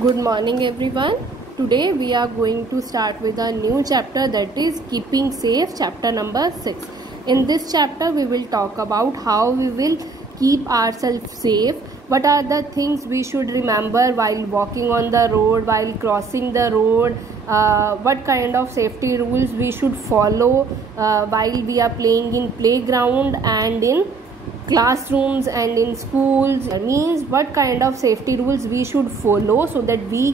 Good morning everyone. Today we are going to start with a new chapter, that is keeping safe, chapter number 6. In this chapter we will talk about how we will keep ourselves safe, what are the things we should remember while walking on the road, while crossing the road, what kind of safety rules we should follow while we are playing in playground and in classrooms and in schools. Means what kind of safety rules we should follow so that we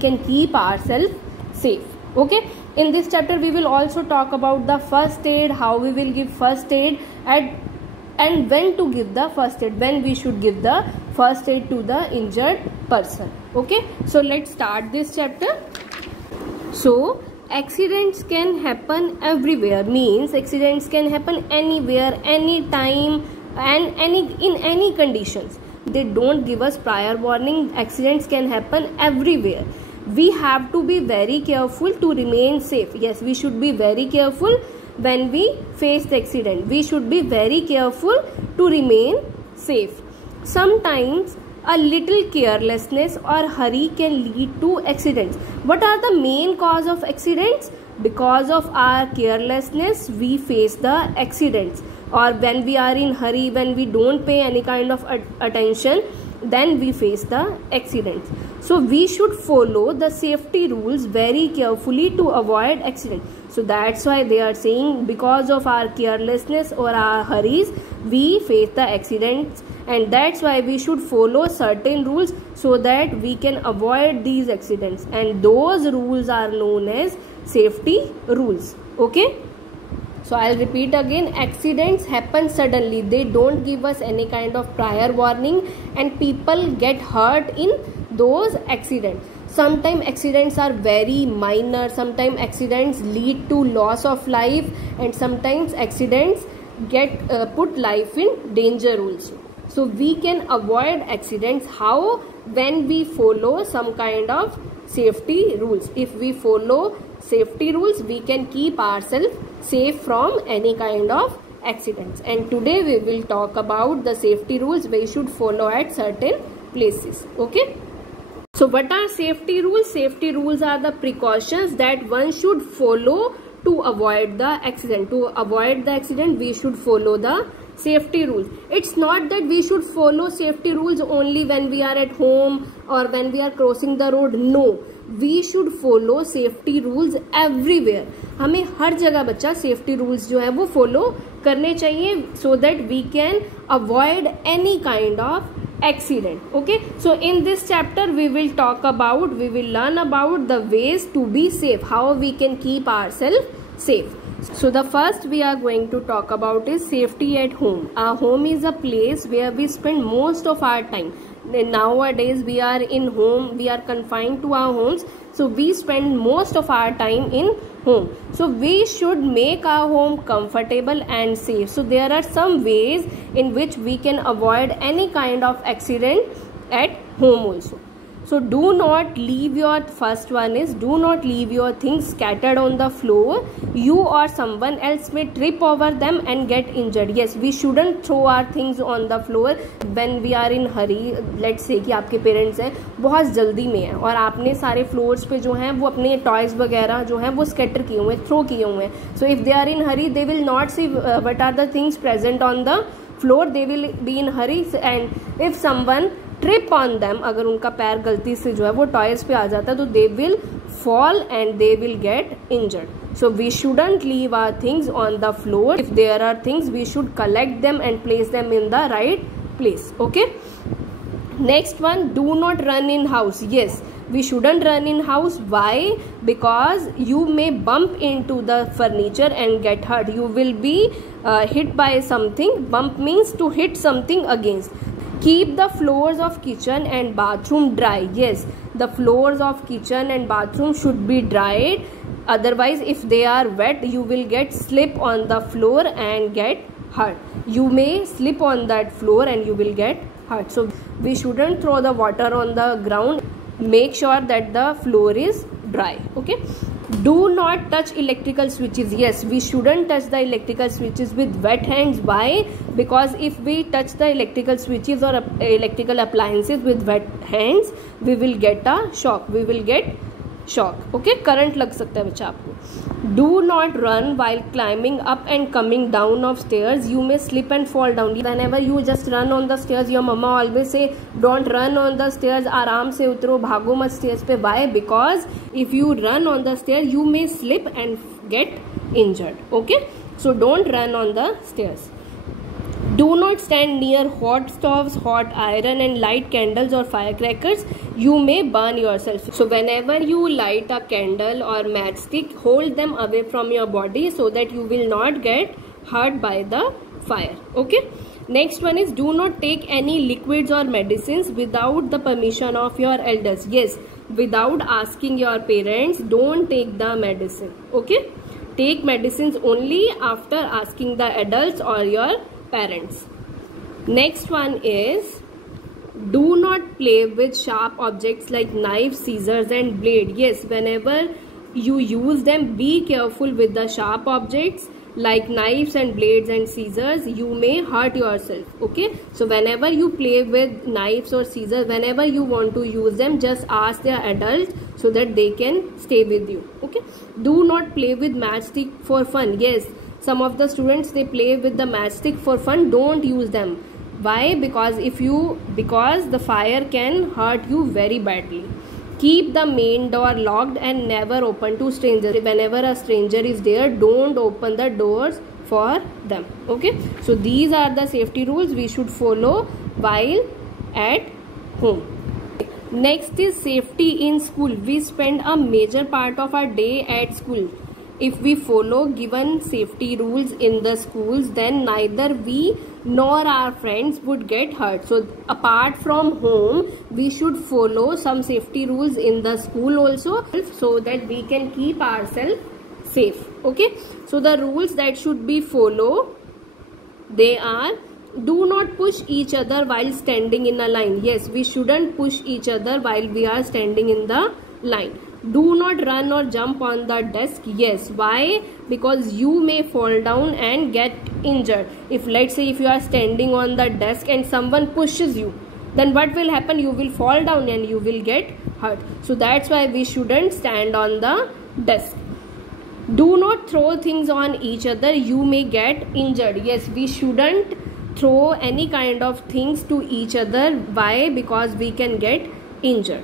can keep ourselves safe. Okay, in this chapter we will also talk about the first aid, how we will give first aid, and when to give the first aid, when we should give the first aid to the injured person. Okay, so let's start this chapter. So accidents can happen everywhere, means accidents can happen anywhere, anytime, and in any conditions. They don't give us prior warning. Accidents can happen everywhere. We have to be very careful to remain safe. Yes, we should be very careful when we face the accident. We should be very careful to remain safe. Sometimes a little carelessness or hurry can lead to accidents. What are the main cause of accidents? Because of our carelessness we face the accidents, or when we are in hurry, when we don't pay any kind of attention, then we face the accidents. So we should follow the safety rules very carefully to avoid accident. So that's why they are saying, because of our carelessness or our hurries we face the accidents, and that's why we should follow certain rules so that we can avoid these accidents, and those rules are known as safety rules. Okay, so I'll repeat again. Accidents happen suddenly, they don't give us any kind of prior warning, and people get hurt in those accidents. Sometimes accidents are very minor, sometimes accidents lead to loss of life, and sometimes accidents get put life in danger also. So we can avoid accidents how? When we follow some kind of safety rules. If we follow safety rules, we can keep ourselves safe from any kind of accidents. And today we will talk about the safety rules we should follow at certain places. Okay, so what are safety rules? Safety rules are the precautions that one should follow to avoid the accident. To avoid the accident we should follow the safety rules. It's not that we should follow safety rules only when we are at home or when we are crossing the road. No, we should follow safety rules everywhere. हमें हर जगह बच्चा safety rules जो है वो follow करने चाहिए, so that we can avoid any kind of accident. Okay, so in this chapter we will learn about the ways to be safe, how we can keep ourselves safe. So the first we are going to talk about is safety at home. Our home is a place where we spend most of our time. Nowadays we are in home, we are confined to our homes, so we spend most of our time in home. So we should make our home comfortable and safe. So there are some ways in which we can avoid any kind of accident at home also. So do not leave your things scattered on the floor. You or someone else may trip over them and get injured. Yes, we shouldn't throw our things on the floor when we are in hurry. Let's say कि आपके parents हैं, बहुत जल्दी में हैं, और आपने सारे फ्लोर्स पे जो हैं वो अपने टॉयज़ वगैरह जो हैं वो स्कैटर किए हुए हैं, थ्रो किए हुए हैं. So if they are in hurry, they will not see what are the things present on the floor. They will be in hurry, and if someone trip on them, अगर उनका पैर गलती से जो है वो टॉयज पे आ जाता है, तो they will fall and they will get injured. So we shouldn't leave our things on the floor. If there are things we should collect them and place them in the right place. Okay, next one, do not run in house. Yes, we shouldn't run in house. Why? Because you may bump into the furniture and get hurt. You will be hit by something. Bump means to hit something against. Keep the floors of kitchen and bathroom dry. Yes, the floors of kitchen and bathroom should be dried. Otherwise, if they are wet, you will get slip on the floor and get hurt. You may slip on that floor and you will get hurt. So we shouldn't throw the water on the ground. Make sure that the floor is dry. Okay, Do not touch electrical switches. Yes, we shouldn't touch the electrical switches with wet hands. Why? Because if we touch the electrical switches or electrical appliances with wet hands, we will get a shock. We will get shock. Okay, current लग सकता है बच्चा आपको. Do not run while climbing up and coming down of stairs. You may slip and fall down. Whenever you just run on the stairs, your mama always say, don't run on the stairs. आराम से उतरो, भागो मत stairs पे. Why? Because if you run on the stairs, you may slip and get injured. Okay, so don't run on the stairs. Do not stand near hot stoves, hot iron and light candles or firecrackers. You may burn yourself. So whenever you light a candle or matchstick, hold them away from your body so that you will not get hurt by the fire. Okay. Next one is, do not take any liquids or medicines without the permission of your elders. Yes, without asking your parents, don't take the medicine. Okay. Take medicines only after asking the adults or your parents. Next one is, do not play with sharp objects like knives, scissors and blade. Yes, whenever you use them, be careful with the sharp objects like knives and blades and scissors. You may hurt yourself. Okay, so whenever you play with knives or scissors, whenever you want to use them, just ask their adults so that they can stay with you. Okay, do not play with matchstick for fun. Yes, some of the students, they play with the matchstick for fun. Don't use them. Why? Because the fire can hurt you very badly. Keep the main door locked and never open to strangers. Whenever a stranger is there, don't open the doors for them. Okay, so these are the safety rules we should follow while at home. Next is safety in school. We spend a major part of our day at school. If we follow given safety rules in the schools, then neither we nor our friends would get hurt. So apart from home, we should follow some safety rules in the school also, so that we can keep ourselves safe. Okay, so the rules that should be followed, they are: do not push each other while standing in a line. Yes, we shouldn't push each other while we are standing in the line. Do not run or jump on the desk. Yes, why? Because you may fall down and get injured. If, let's say, if you are standing on the desk and someone pushes you, then what will happen? You will fall down and you will get hurt. So that's why we shouldn't stand on the desk. Do not throw things on each other. You may get injured. Yes, we shouldn't throw any kind of things to each other. Why? Because we can get injured.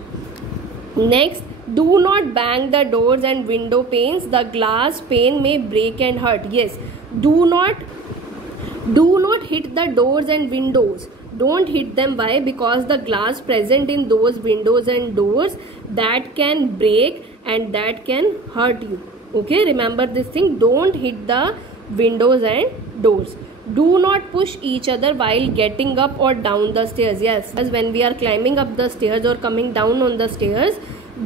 Next, do not bang the doors and window panes. The glass pane may break and hurt. Yes, do not hit the doors and windows. Don't hit them. Why? Because the glass present in those windows and doors, that can break and that can hurt you. Okay, remember this thing. Don't hit the windows and doors. Do not push each other while getting up or down the stairs. Yes, as when we are climbing up the stairs or coming down on the stairs,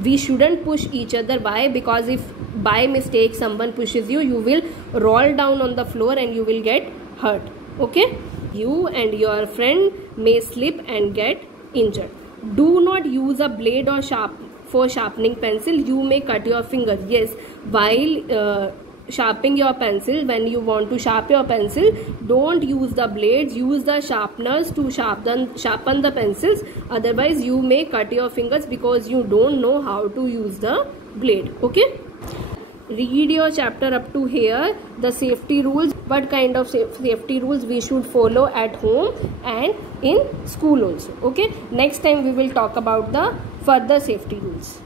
we shouldn't push each other. Why? Because if by mistake someone pushes you, you will roll down on the floor and you will get hurt. Okay, you and your friend may slip and get injured. Do not use a blade or sharpening pencil. You may cut your fingers. Yes, while sharpening your pencil, when you want to sharpen your pencil, don't use the blades, use the sharpeners to sharpen the pencils. Otherwise you may cut your fingers because you don't know how to use the blade. Okay, read your chapter up to here. The safety rules, what kind of safety rules we should follow at home and in school also. Okay, next time we will talk about the further safety rules.